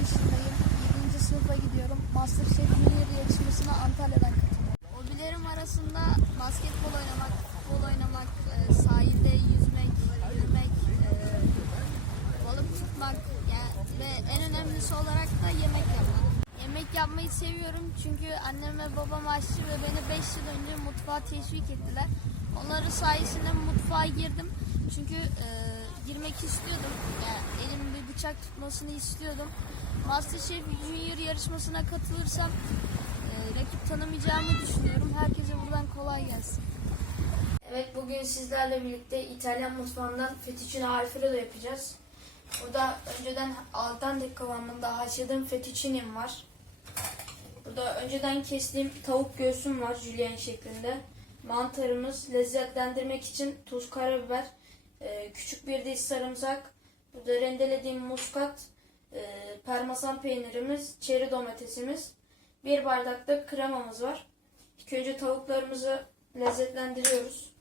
yaşındayım. 7. sınıfa gidiyorum. Masterchef Junior yarışmasına Antalya'dan katılıyorum. Hobilerim arasında basketbol oynamak, futbol oynamak, e, sahilde yüzmek, yürümek, e, balık tutmak yani, ve en önemlisi olarak da yemek yapmak. Yemek yapmayı seviyorum çünkü annem ve babam aşçı ve beni 5 yıl önce mutfağa teşvik ettiler. Onların sayesinde mutfağa girdim. Çünkü e, girmek istiyordum. Yani elim bir bıçak tutmasını istiyordum. Masterchef Junior yarışmasına katılırsam e, rakip tanımayacağımı düşünüyorum. Herkese buradan kolay gelsin. Evet bugün sizlerle birlikte İtalyan mutfağından fettuccine alfredo yapacağız. Burada önceden al dente kıvamında haşladığım fettuccine'm var. Burada önceden kestiğim tavuk göğsüm var julienne şeklinde. Mantarımız lezzetlendirmek için tuz, karabiber, e, küçük bir diş sarımsak, burada rendelediğim muskat, e, parmesan peynirimiz, çeri domatesimiz, bir bardak da kremamız var. İlk önce tavuklarımızı lezzetlendiriyoruz.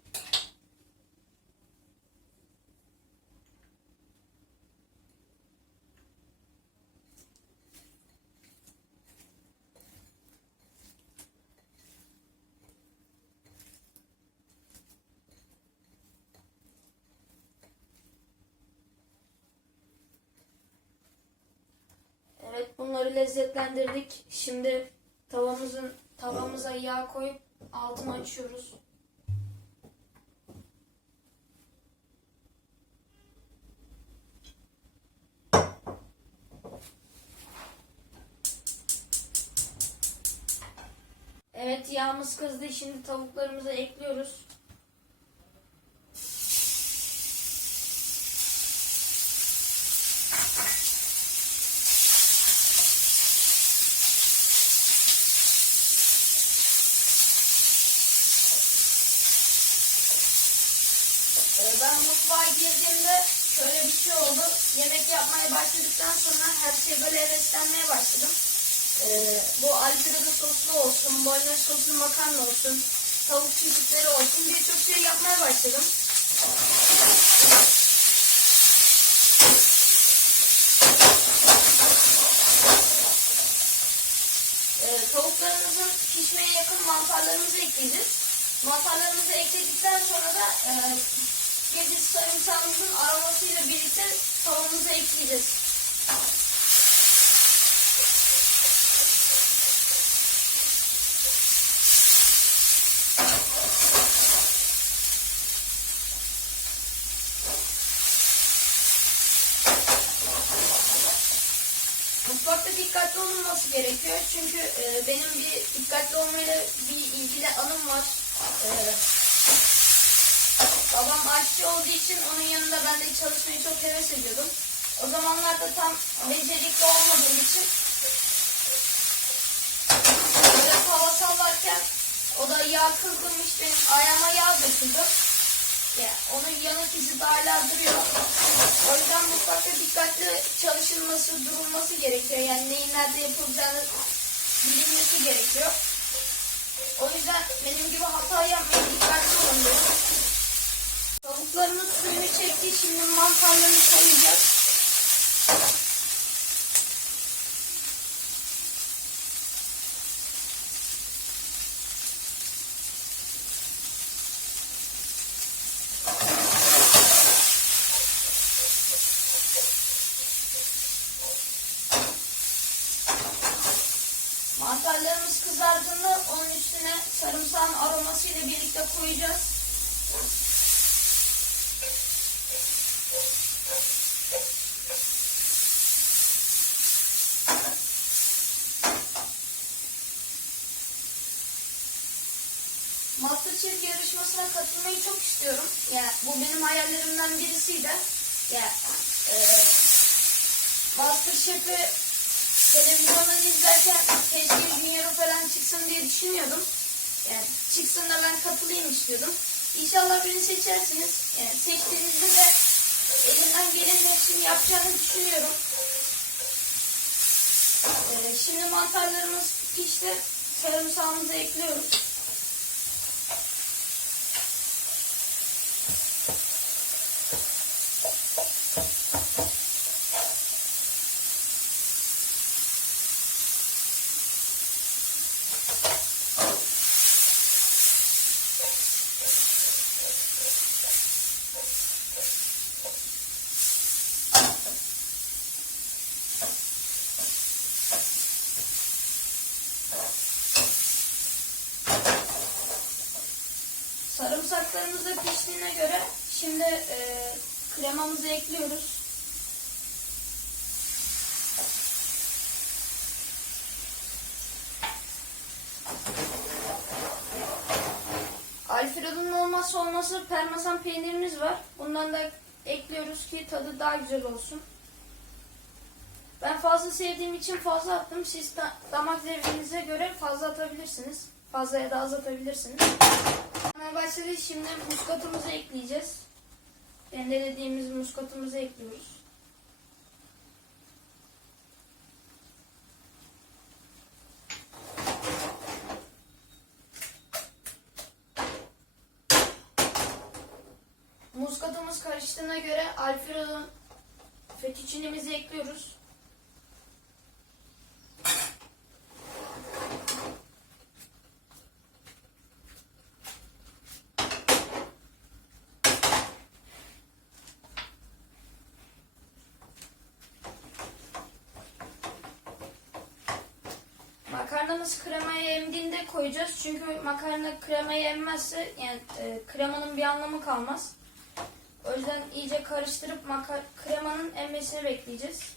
Evet bunları lezzetlendirdik. Şimdi tavamızın tavamıza yağ koyup altını açıyoruz. Evet yağımız kızdı. Şimdi tavuklarımızı ekliyoruz. Ben mutfağa girdiğimde şöyle bir şey oldu. Yemek yapmaya başladıktan sonra her şey böyle heveslenmeye başladım. Ee, bu alfredo soslu olsun, bolognese soslu makarna olsun, tavuk çeşitleri olsun birçok şey yapmaya başladım. Ee, tavuklarımızın pişmeye yakın mantarlarımızı ekleyeceğiz. Mantarlarımızı ekledikten sonra da e, diş sarımsağımızın aromasıyla birlikte tavamıza ekleyeceğiz. Mutfakta dikkatli olunması gerekiyor çünkü e, benim bir dikkatli olmayla bir ilgili anım var. E, babam aşçı olduğu için onun yanında ben de çalışmayı çok heves ediyordum. O zamanlarda tam becerikli olmadığım için böyle hava sallarken o da yağ kızdırmış benim ayağıma yağ döküldü. Ya, onun yanık izi hala duruyor. O yüzden mutfakta dikkatli çalışılması, durulması gerekiyor. Yani neyin nerede yapılacağını bilinmesi gerekiyor. O yüzden benim gibi hata yapmayın, dikkatli olun diyorum. Tavuklarımız suyunu çekti. Şimdi mantarlarını koyacağız. Mantarlarımız kızardığında onun üstüne sarımsağın aromasıyla birlikte koyacağız. Masterchef yarışmasına katılmayı çok istiyorum. Yani bu benim hayallerimden birisiydi. Yani e, Masterchef'i televizyondan izlerken keşke Junior'u falan çıksın diye düşünüyordum. Yani çıksın da ben katılayım istiyordum. İnşallah beni seçersiniz. Yani seçtiğinizde de elimden gelenin hepsini yapacağını düşünüyorum. Ee, şimdi mantarlarımız pişti. Sarımsağımızı ekliyoruz. Piştiğine göre şimdi e, kremamızı ekliyoruz. Alfredo'nun olmazsa olmazı parmesan peynirimiz var. Bundan da ekliyoruz ki tadı daha güzel olsun. Ben fazla sevdiğim için fazla attım. Siz da, damak zevkinize göre fazla atabilirsiniz. Fazla ya da az atabilirsiniz. Hemen başladık. Şimdi muskatımızı ekleyeceğiz. Rendelediğimiz muskatımızı ekliyoruz. Muskatımız karıştığına göre Alfredo'nun fettuccine'mizi ekliyoruz. Makarnamız kremayı emdiğinde koyacağız. Çünkü makarna kremayı emmezse yani e, kremanın bir anlamı kalmaz. O yüzden iyice karıştırıp kremanın emmesini bekleyeceğiz.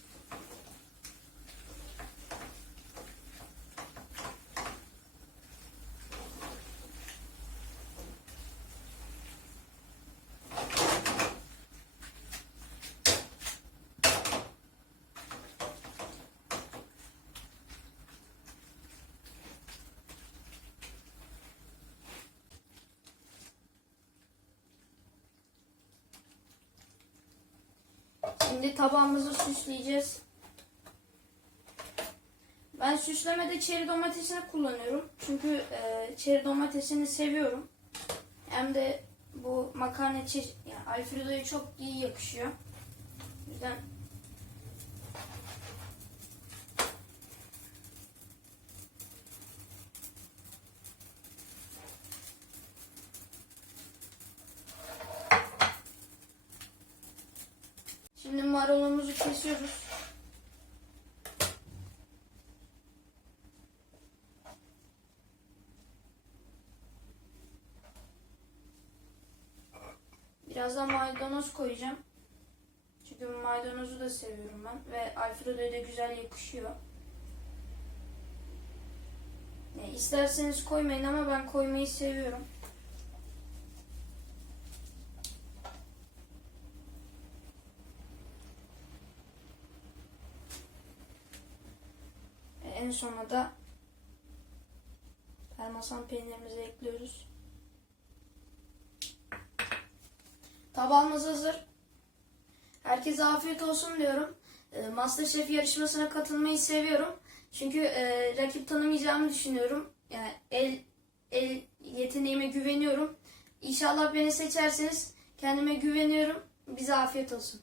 Şimdi tabağımızı süsleyeceğiz. Ben süslemede çeri domatesini kullanıyorum. Çünkü e, çeri domatesini seviyorum. Hem de bu makarna çe- yani Alfredo'ya çok iyi yakışıyor. O yüzden Şimdi marulumuzu kesiyoruz. Biraz da maydanoz koyacağım. Çünkü maydanozu da seviyorum ben ve Alfredo'ya da güzel yakışıyor. Yani isterseniz koymayın ama ben koymayı seviyorum. En sona da parmesan peynirimizi ekliyoruz. Tabağımız hazır. Herkese afiyet olsun diyorum. E, Masterchef yarışmasına katılmayı seviyorum. Çünkü e, rakip tanımayacağımı düşünüyorum. Yani el, el yeteneğime güveniyorum. İnşallah beni seçerseniz kendime güveniyorum. Bize afiyet olsun.